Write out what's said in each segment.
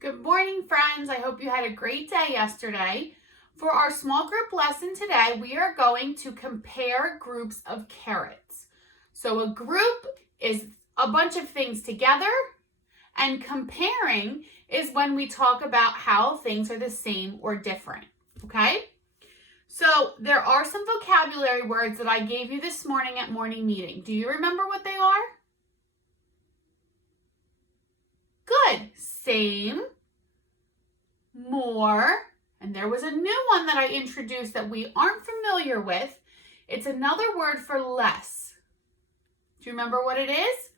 Good morning, friends. I hope you had a great day yesterday. For our small group lesson today, we are going to compare groups of carrots. So a group is a bunch of things together, and comparing is when we talk about how things are the same or different, okay? So there are some vocabulary words that I gave you this morning at morning meeting. Do you remember what they are? Good. Same, more, and there was a new one that I introduced that we aren't familiar with. It's another word for less. Do you remember what it is?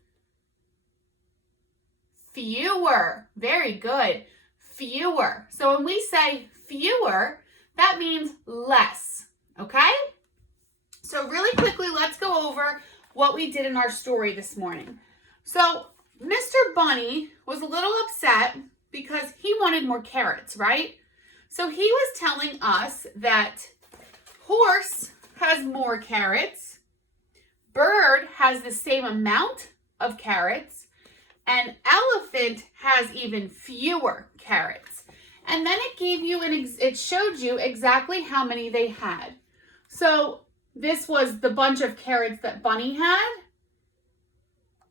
Fewer. Very good. Fewer. So when we say fewer, that means less. Okay? So really quickly, let's go over what we did in our story this morning. So Mr. Bunny was a little upset because he wanted more carrots, right? So he was telling us that horse has more carrots, bird has the same amount of carrots, and elephant has even fewer carrots. And then it showed you exactly how many they had. So this was the bunch of carrots that Bunny had.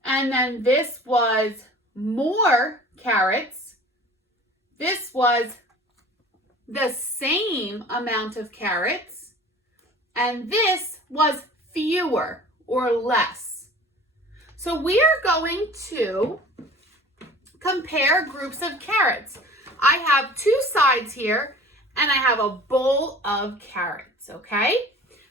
And then this was more carrots. This was the same amount of carrots. And this was fewer or less. So we are going to compare groups of carrots. I have two sides here, and I have a bowl of carrots, okay?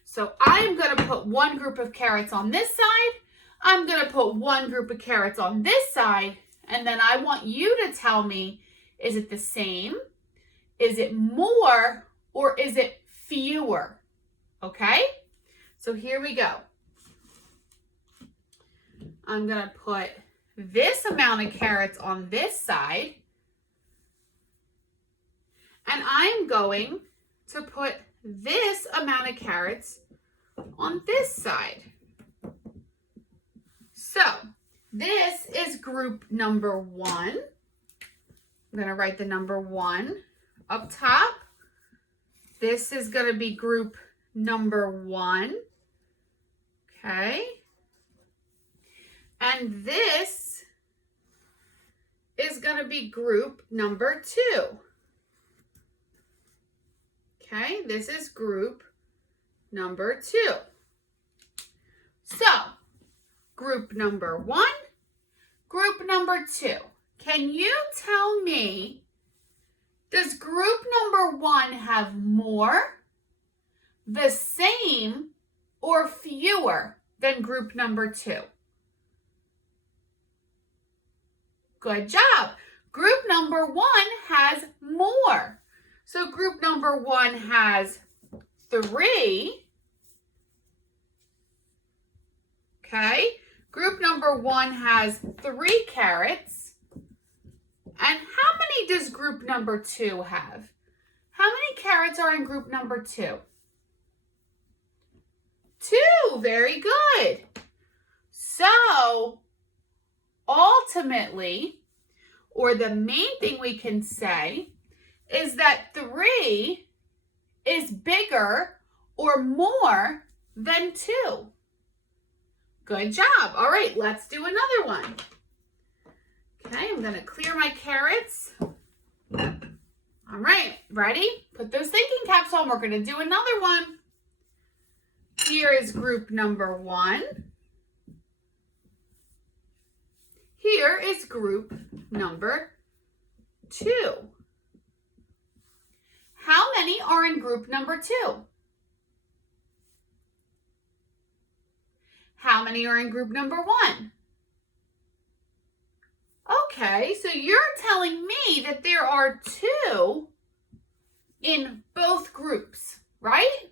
So I'm going to put one group of carrots on this side. I'm going to put one group of carrots on this side, and then I want you to tell me, is it the same? Is it more? Or is it fewer? Okay? So here we go. I'm going to put this amount of carrots on this side, and I'm going to put this amount of carrots on this side. So this is group number 1. I'm going to write the number 1 up top. This is going to be group number 1. Okay. And this is going to be group number 2. Okay, this is group number 2. So, group number 1, group number 2. Can you tell me, does group number 1 have more, the same, or fewer than group number 2? Good job. Group number 1 has more. So group number 1 has 3. Okay. Group number 1 has 3 carrots. And how many does group number 2 have? How many carrots are in group number 2? 2. Very good. So, ultimately, or the main thing we can say is that 3 is bigger or more than 2. Good job. All right, let's do another one. Okay, I'm going to clear my carrots. All right, ready? Put those thinking caps on. We're going to do another one. Here is group number 1. Here is group number 2. How many are in group number 2? How many are in group number 1? Okay, so you're telling me that there are 2 in both groups, right?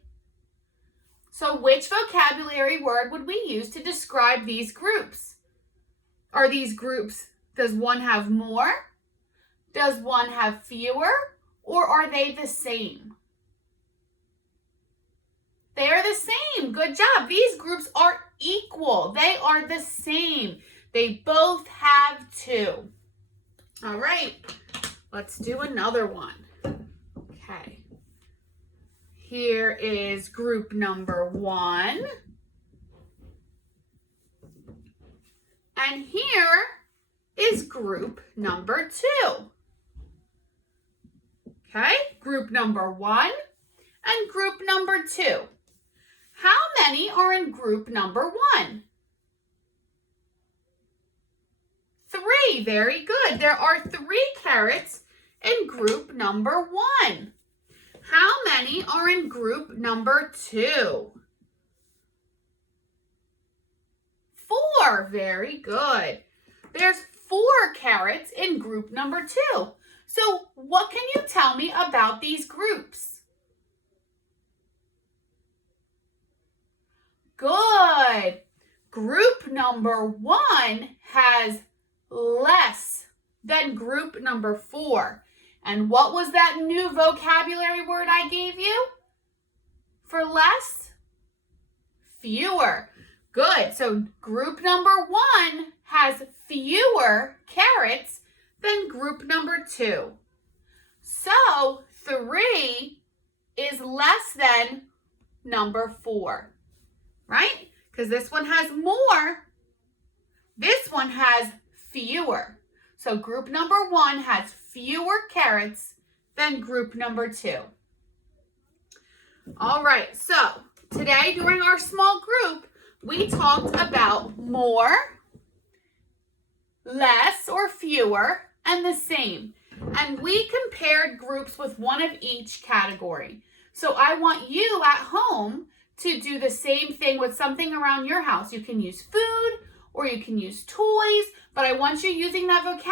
So which vocabulary word would we use to describe these groups? Are these groups, does one have more? Does one have fewer? Or are they the same? They are the same. Good job. These groups are equal. They are the same. They both have 2. All right. Let's do another one. Okay. Here is group number 1. And here is group number 2. Okay, group number 1 and group number 2. How many are in group number 1? 3, very good. There are 3 carrots in group number 1. How many are in group number 2? 4, very good. There's 4 carrots in group number 2. So what can you tell me about these groups? Good. Group number 1 has less than group number 4. And what was that new vocabulary word I gave you? For less? Fewer. Good. So group number 1 has fewer carrots than group number 2. So 3 is less than number 4, right? Because this one has more. This one has fewer. So group number 1 has fewer carrots than group number 2. All right, so today during our small group, we talked about more, less or fewer, and the same. And we compared groups with one of each category. So I want you at home to do the same thing with something around your house. You can use food or you can use toys, but I want you using that vocabulary